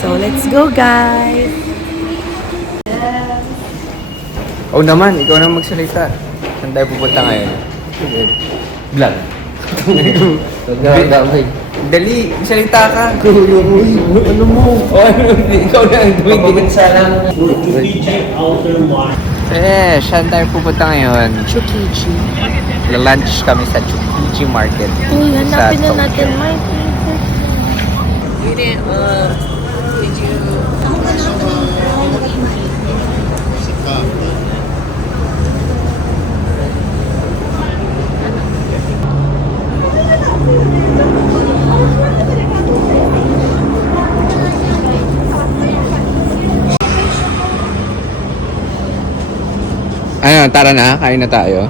So, let's go, guys! Oh naman, ikaw na magsalita. Saan tayo pupunta ngayon? Vlog. Damay. Dali, salita ka. Ano mo? Oh, ikaw na ang dumigil. Tsukiji Outer Mart. Saan tayo pupunta ngayon? Tsukiji. Lunch kami sa Tsukiji Market. Uy, hanapin na natin, Mike. Ano, tara na, kain na tayo.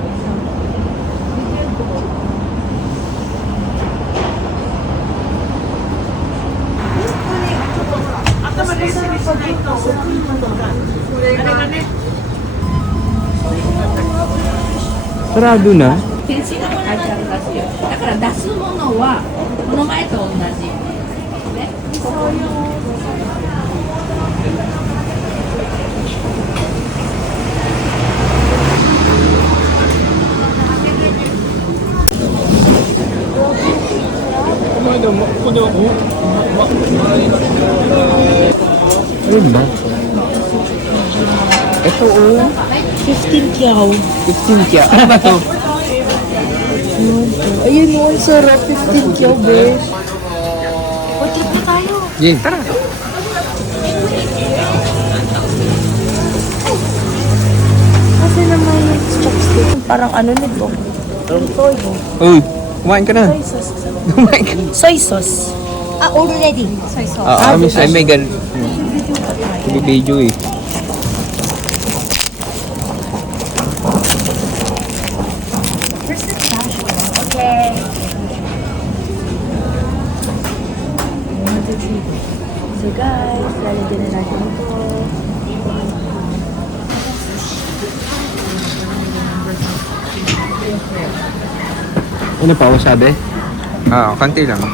Sarado na? 天津が書いてあるらしいよ。だから出すものはこの前と同じ。ね、そういう。Ayun ba? Ito oh. 15 kyaw. 15 kya. Ano ba to? Ayun mo, ang sarap. 15 kyaw, besh. O, trip na tayo. Yay, tara. Kasi naman yung chopstick. Parang ano nito? Toyo. Uy, kumain ka na. Soy sauce. Kumain ka na. Soy sauce. Ah, already. Soy sauce. Ay, may gan. Video eh. Okay. So guys, lalagyan na natin ito. Ano pa, wasabi? Kanti lang.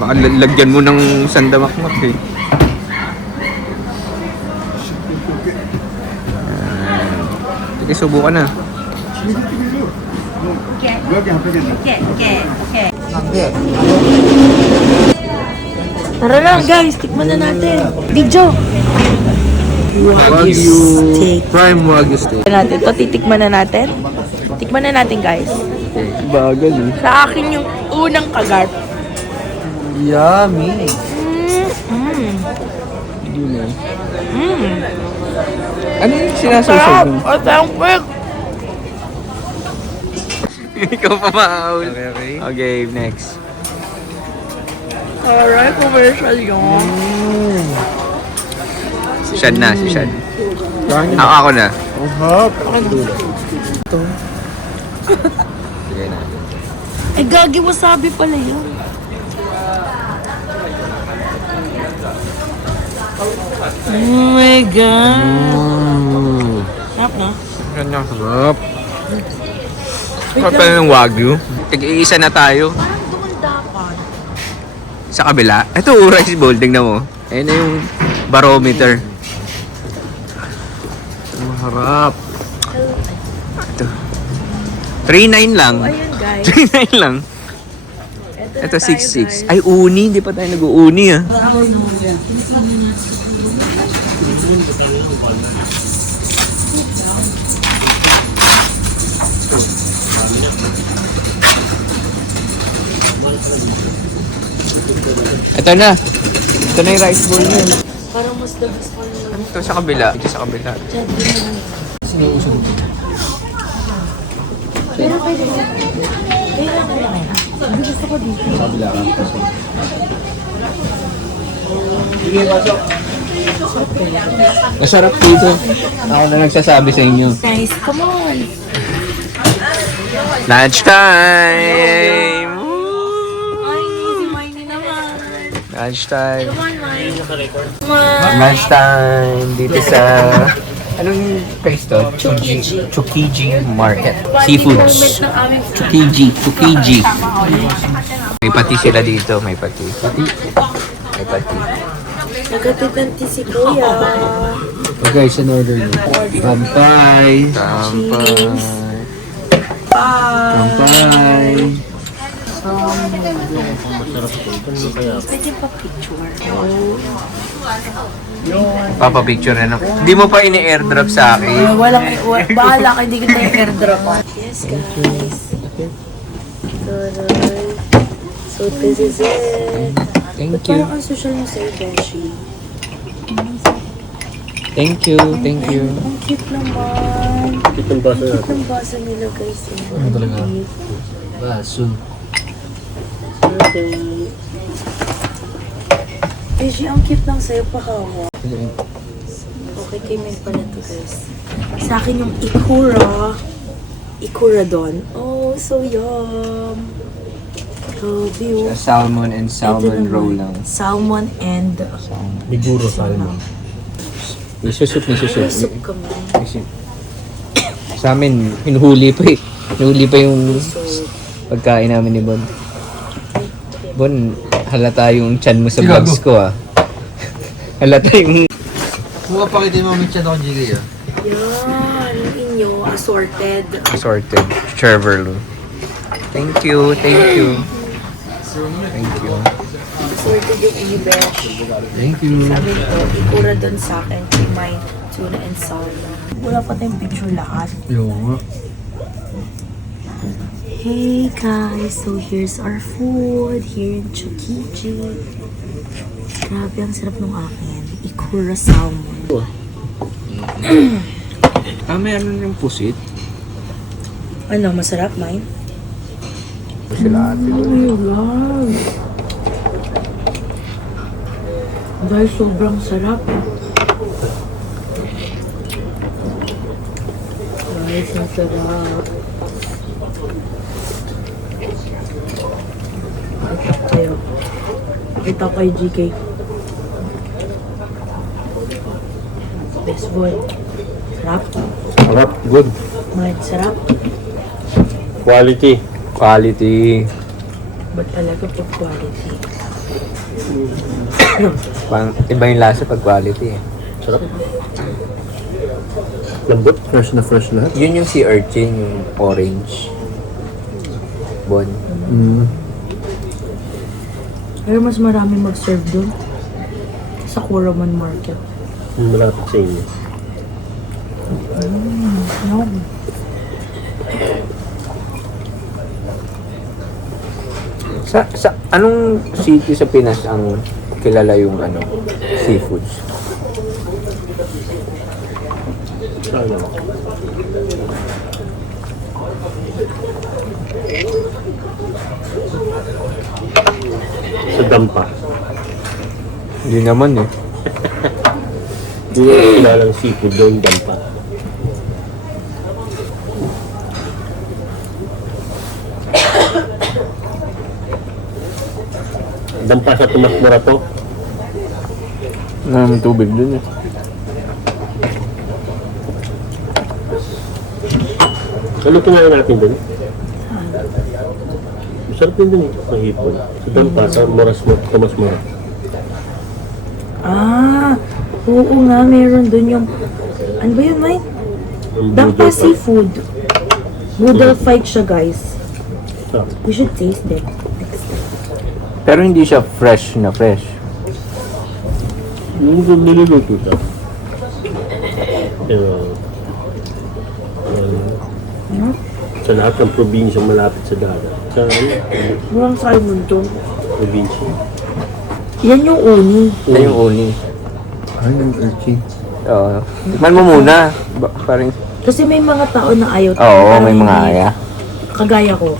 Baka lagyan mo ng sandamakmak eh. Sige, subukan na. Tara na guys, tikman na natin. Video! Wagyu steak. Prime Wagyu steak. Natin ito, titikman na natin. Tikman na natin guys. Bagal eh. Sa akin yung unang kagat. Yummy. Yun eh. Ano yung sinasawsaw mo? At ang quick! Ikaw pa maahol. Okay, next. Alright, commercial yun. Si Shad na, si Shad. Ako na. Sige na. Ay, gagi, wasabi pala yun. Oh my God. Sarap na. Ganyan sarap. Sarap pala ng Wagyu. Tig-iisa na tayo. Parang doon dapat. Sa kabila. Ito, rice bowl. Tingnan mo. Ayun na yung barometer. Masarap. Ito. 3.9 lang. Ayun guys. 3.9 lang. Ito 6.6. Ay, uni. Hindi pa tayo nag-uuni ah. Ito na. Ito na yung rice bowl niya. Parang mas the best one yun. Ito sa kabila. Ito sa kabila. Pero pwede mo. Kaya ko lang. Hindi gusto ko dito. Sa kabila ka. Masarap dito. Ako na nagsasabi sa inyo. Guys, come on. Lunch time! Ay, si Miney naman. Lunch time. Come on, Miney. Come on. Lunch time dito sa... Anong place to? Tsukiji Market. Seafoods. Tsukiji. May pati sila dito. May pati. Nagatitanti si Kuya. Okay guys, in order nyo. Kampay! Cheese. Bye. Kampay! Pwede pa picture. Papapicture na lang. Hindi mo pa ini-airdrop sa akin. Bahala ka, hindi kita yung airdrop. Yes, guys. Taray. So, this is it. Thank Ba't parang ang social mo sa'yo, Beshi? Thank you. Thank you. Ang cute naman. Cute ang basa Cute ng basa nila, guys. Ano talaga? Baso. Beshi, ang cute lang sa'yo, pahawa. Okay, kay Mel pala to, guys. Sa akin yung Ikura. Ikura doon. Oh, so yum. Love you. Salmon and salmon Ito roll naman. lang. Salmon and Biguro salmon. May susut, may susut. soup kami. Sa amin, hinuhuli pa eh. Hinuhuli pa yung pagkain namin ni Bon. Bon, halata yung chan mo sa vlogs ko ah. Halata yung... Mukha pa kita yung mamit siya ako, Jiggy ah. Yan, yung inyo, assorted. Assorted Cheverlo. Thank you, thank you. Thank you. Assorted yung inyo, Besh. Thank you. Sabi ko, Ikura doon sa akin, kay mine, tuna and salmon. Wala pa tayong picture lahat. Yung Hey guys, so here's our food here in Chukiji. Grabe, ang sarap ng akin. Ikura salmon. meron yung pusit. Ano, masarap, mine? Sila ate. Oh my God! Dahil sobrang sarap. Guys, ang sarap. Tayo. Kita kay GK. Best boy. Sarap. Sarap, good. Mine, sarap. Quality. Quality. Ba't talaga po quality? Iba yung lasa pag quality eh. Sarap. Lambot. Fresh na fresh lahat. Yun yung sea urchin, yung orange. Bon. Pero mas marami mag-serve doon sa Kuraman Market. Malapit sa inyo. Yum. Sa anong city sa Pinas ang kilala yung ano, seafoods? Sana. Sa Dampa. Hindi naman eh. Hindi na kilalang seafood doon, Dampa. Dampa sa Tomas Morato. May tubig dun eh. Ano kinain natin doon? Masarap din doon eh, ang hipon. Sa Dampa, sa Tomas Morato. Ah, oo nga, meron doon yung... Ano ba yun, Mike? Ang Dampa Boodle seafood. Noodle fight siya, guys. Fight. We should taste it. Pero hindi siya fresh na fresh. Yung niluluto siya. Pero, sa lahat ng probinsya malapit sa dagat. Sa Walang salmon to. probinsya. Yan yung uni. Yan yung uni. Ay, yung urchin. Oo. Tikman mo muna. Parang, Kasi may mga tao na ayaw. oo, may mga aya. Kagaya ko.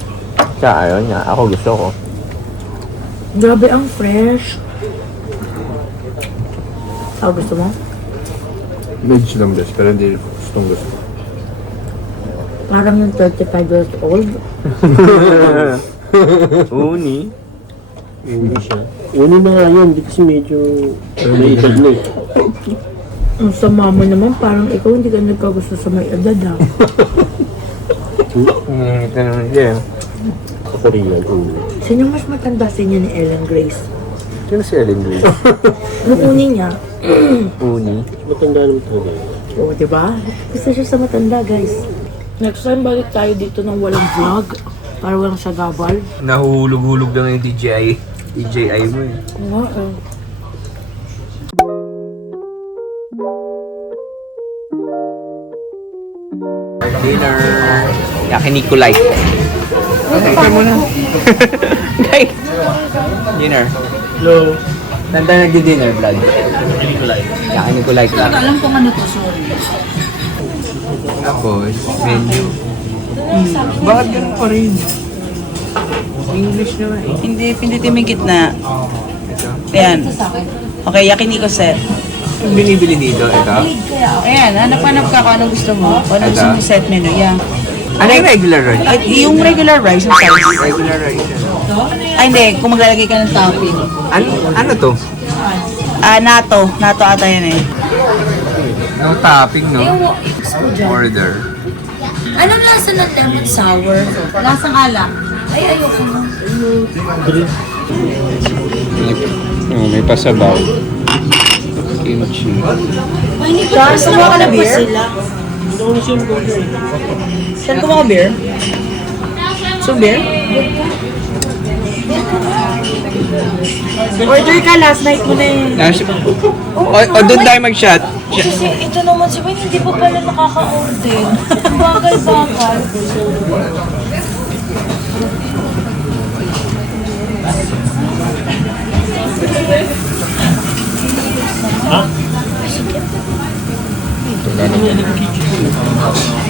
Siya ayaw niya. Ako gusto ko. Grabe, ang fresh. Gusto mo? Medj lang best, pero hindi gustong gusto. Parang yung 35 years old. Uni. Uni siya. Uni na nga yun, di kasi medyo may edad na eh. Ang sama mo naman, parang ikaw hindi ka nagkagusto sa may edad, ha? Ito naman siya. Ako rin yan, uni. Sino mas matanda sa inyo ni Ellen Grace? Sino si Ellen Grace? Yung uni niya. Uni. Matanda naman talaga. Oo, diba? Gusto siya sa matanda, guys. Next time, balik tayo dito ng walang vlog. Para walang sagabal. Nahuhulog-hulog lang yung DJI mo eh. Oo, Dinner. Yakiniku light. Okay, ka muna. Guys. Dinner. Hello. Nanda nagdi-dinner vlog. Yakiniku light lang. Alam kung ano to, sorry. Tapos, menu. Bakit ganun pa rin? English naman eh. Hindi, pindutin mo yung gitna. Ito. Ayan. Okay, yakiniko set. Yung binibili dito, ito. Ayan, hanap-hanap ka kung anong gusto mo. Kung anong gusto mo set menu, yan. Ano yung regular rice? Ay, yung regular rice, yung size. Regular rice. Ay, hindi. Kung maglalagay ka ng topping. Ano to? Nato. Nato ata yan eh. No topping, no? Order. Anong lasa ng lemon sour? Lasang alak. Ay, ayoko na. May pasabaw. Kimchi. Charles, kumuha ka ng beer? Saan ko mga beer? So, beer? Order ka, last night mo na yun. O doon tayo mag-shot. Kasi ito naman si Wayne, hindi pa pala nakaka-order. Bakal-bakal.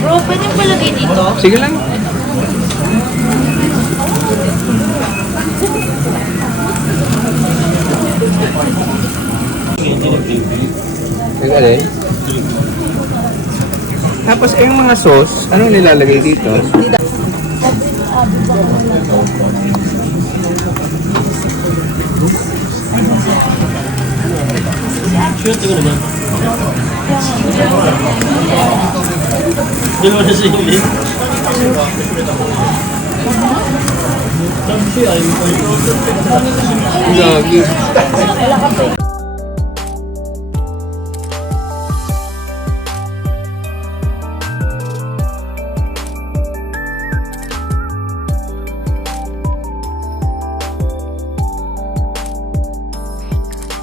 Bro, pwede mo palagay dito? Sige lang. Sige alin. Tapos yung mga sauce, anong nilalagay dito? Gagi.